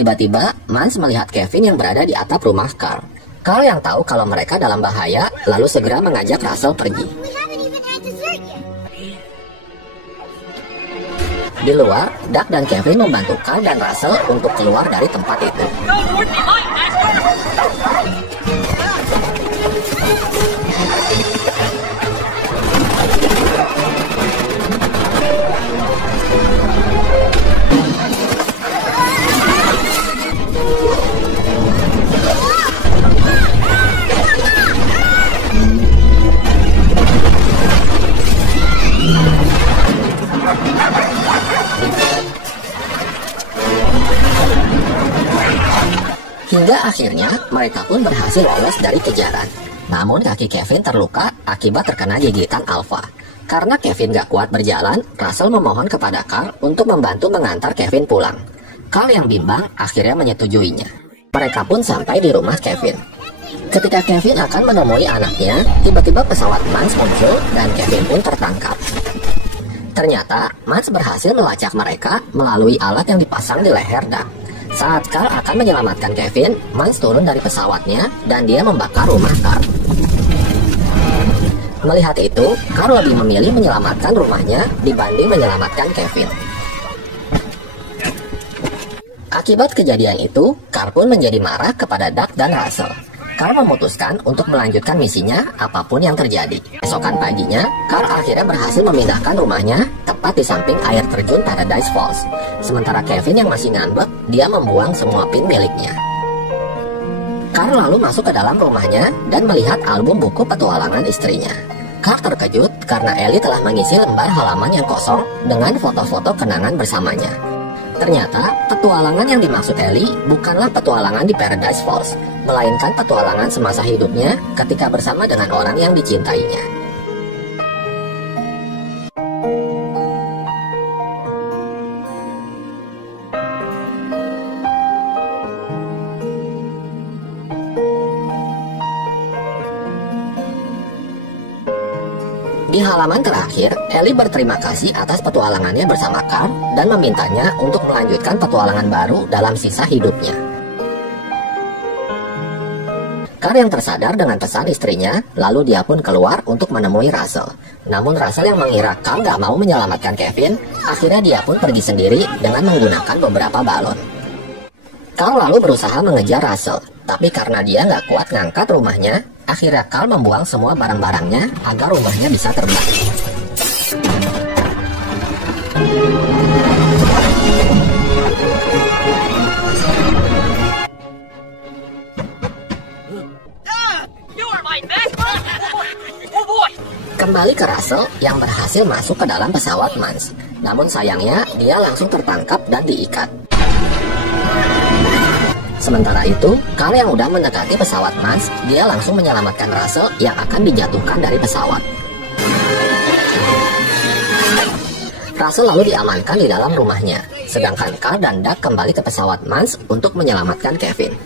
Tiba-tiba, Mans melihat Kevin yang berada di atap rumah Carl. Carl yang tahu kalau mereka dalam bahaya, lalu segera mengajak Russell pergi. Di luar, Doug dan Kevin membantu Carl dan Russell untuk keluar dari tempat itu. Hingga akhirnya mereka pun berhasil lolos dari kejaran. Namun kaki Kevin terluka akibat terkena gigitan Alpha. Karena Kevin gak kuat berjalan, Russell memohon kepada Carl untuk membantu mengantar Kevin pulang. Carl yang bimbang akhirnya menyetujuinya. Mereka pun sampai di rumah Kevin. Ketika Kevin akan menemui anaknya, tiba-tiba pesawat Mans muncul dan Kevin pun tertangkap. Ternyata Mans berhasil melacak mereka melalui alat yang dipasang di leher Doug. Saat Carl akan menyelamatkan Kevin, Mans turun dari pesawatnya dan dia membakar rumah Carl. Melihat itu, Carl lebih memilih menyelamatkan rumahnya dibanding menyelamatkan Kevin. Akibat kejadian itu, Carl pun menjadi marah kepada Doug dan Russell. Carl memutuskan untuk melanjutkan misinya apapun yang terjadi. Esokan paginya, Carl akhirnya berhasil memindahkan rumahnya tepat di samping air terjun Paradise Falls. Sementara Kevin yang masih ngambek, dia membuang semua pin miliknya. Carl lalu masuk ke dalam rumahnya dan melihat album buku petualangan istrinya. Carl terkejut karena Ellie telah mengisi lembar halaman yang kosong dengan foto-foto kenangan bersamanya. Ternyata, petualangan yang dimaksud Ellie bukanlah petualangan di Paradise Falls, melainkan petualangan semasa hidupnya ketika bersama dengan orang yang dicintainya. Di halaman terakhir, Ellie berterima kasih atas petualangannya bersama Carl dan memintanya untuk melanjutkan petualangan baru dalam sisa hidupnya. Carl yang tersadar dengan pesan istrinya, lalu dia pun keluar untuk menemui Russell. Namun Russell yang mengira Carl gak mau menyelamatkan Kevin, akhirnya dia pun pergi sendiri dengan menggunakan beberapa balon. Carl lalu berusaha mengejar Russell, tapi karena dia gak kuat ngangkat rumahnya, akhirnya Carl membuang semua barang-barangnya agar rumahnya bisa terbang. Kembali ke Russell yang berhasil masuk ke dalam pesawat Mans. Namun sayangnya dia langsung tertangkap dan diikat. Sementara itu, Carl yang udah mendekati pesawat Mans, dia langsung menyelamatkan Russell yang akan dijatuhkan dari pesawat. Russell lalu diamankan di dalam rumahnya, sedangkan Carl dan Doug kembali ke pesawat Mans untuk menyelamatkan Kevin.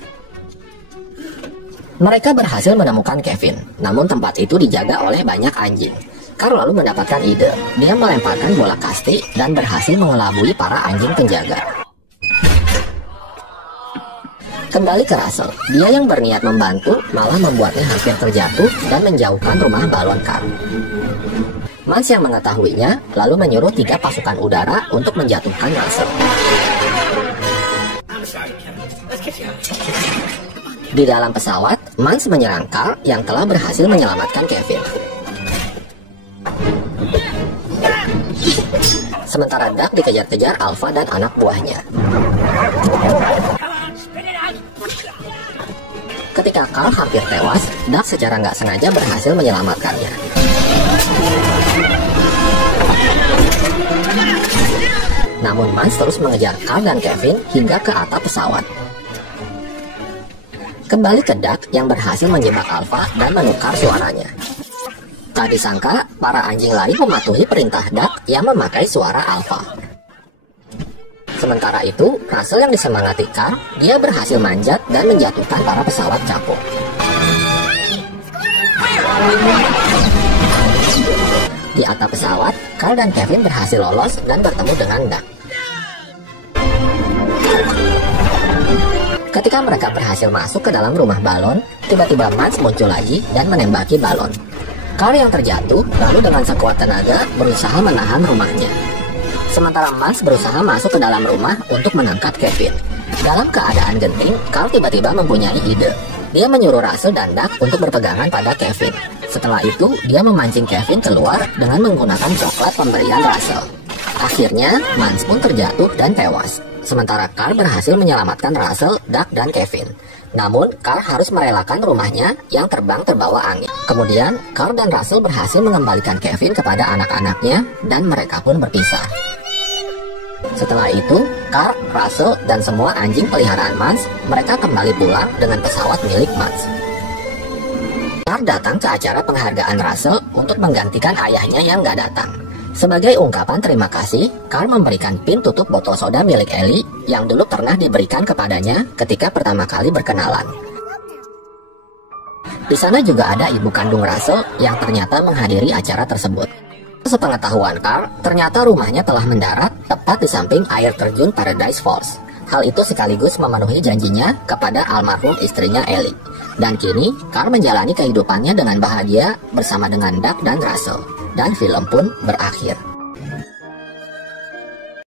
Mereka berhasil menemukan Kevin, namun tempat itu dijaga oleh banyak anjing. Carl lalu mendapatkan ide, dia melemparkan bola kasti dan berhasil mengelabui para anjing penjaga. Kembali ke Russell, dia yang berniat membantu malah membuatnya hampir terjatuh dan menjauhkan rumah balon Carl. Mans yang mengetahuinya lalu menyuruh 3 pasukan udara untuk menjatuhkan Russell. Di dalam pesawat, Mans menyerang Carl yang telah berhasil menyelamatkan Kevin. Sementara Doug dikejar-kejar Alpha dan anak buahnya. Ketika Carl hampir tewas, Doug secara nggak sengaja berhasil menyelamatkannya. Namun Mans terus mengejar Carl dan Kevin hingga ke atap pesawat. Kembali ke Doug yang berhasil menjebak Alpha dan menukar suaranya. Tak disangka, para anjing lain mematuhi perintah Doug yang memakai suara Alpha. Sementara itu, Russell yang disemangati Carl, dia berhasil manjat dan menjatuhkan para pesawat capung. Di atap pesawat, Carl dan Kevin berhasil lolos dan bertemu dengan Doug. Ketika mereka berhasil masuk ke dalam rumah balon, tiba-tiba Mans muncul lagi dan menembaki balon. Carl yang terjatuh lalu dengan sekuat tenaga berusaha menahan rumahnya. Sementara Mans berusaha masuk ke dalam rumah untuk mengangkat Kevin. Dalam keadaan genting, Carl tiba-tiba mempunyai ide. Dia menyuruh Russell dan Doug untuk berpegangan pada Kevin. Setelah itu, dia memancing Kevin keluar dengan menggunakan coklat pemberian Russell. Akhirnya, Mans pun terjatuh dan tewas. Sementara Carl berhasil menyelamatkan Russell, Doug, dan Kevin. Namun, Carl harus merelakan rumahnya yang terbang terbawa angin. Kemudian, Carl dan Russell berhasil mengembalikan Kevin kepada anak-anaknya dan mereka pun berpisah. Setelah itu, Carl, Russell, dan semua anjing peliharaan Mans, mereka kembali pulang dengan pesawat milik Mans. Carl datang ke acara penghargaan Russell untuk menggantikan ayahnya yang gak datang. Sebagai ungkapan terima kasih, Carl memberikan pin tutup botol soda milik Ellie yang dulu pernah diberikan kepadanya ketika pertama kali berkenalan. Di sana juga ada ibu kandung Russell yang ternyata menghadiri acara tersebut. Sepengetahuan Carl, ternyata rumahnya telah mendarat tepat di samping air terjun Paradise Falls. Hal itu sekaligus memenuhi janjinya kepada almarhum istrinya Ellie. Dan kini, Carl menjalani kehidupannya dengan bahagia bersama dengan Doug dan Russell. Dan film pun berakhir.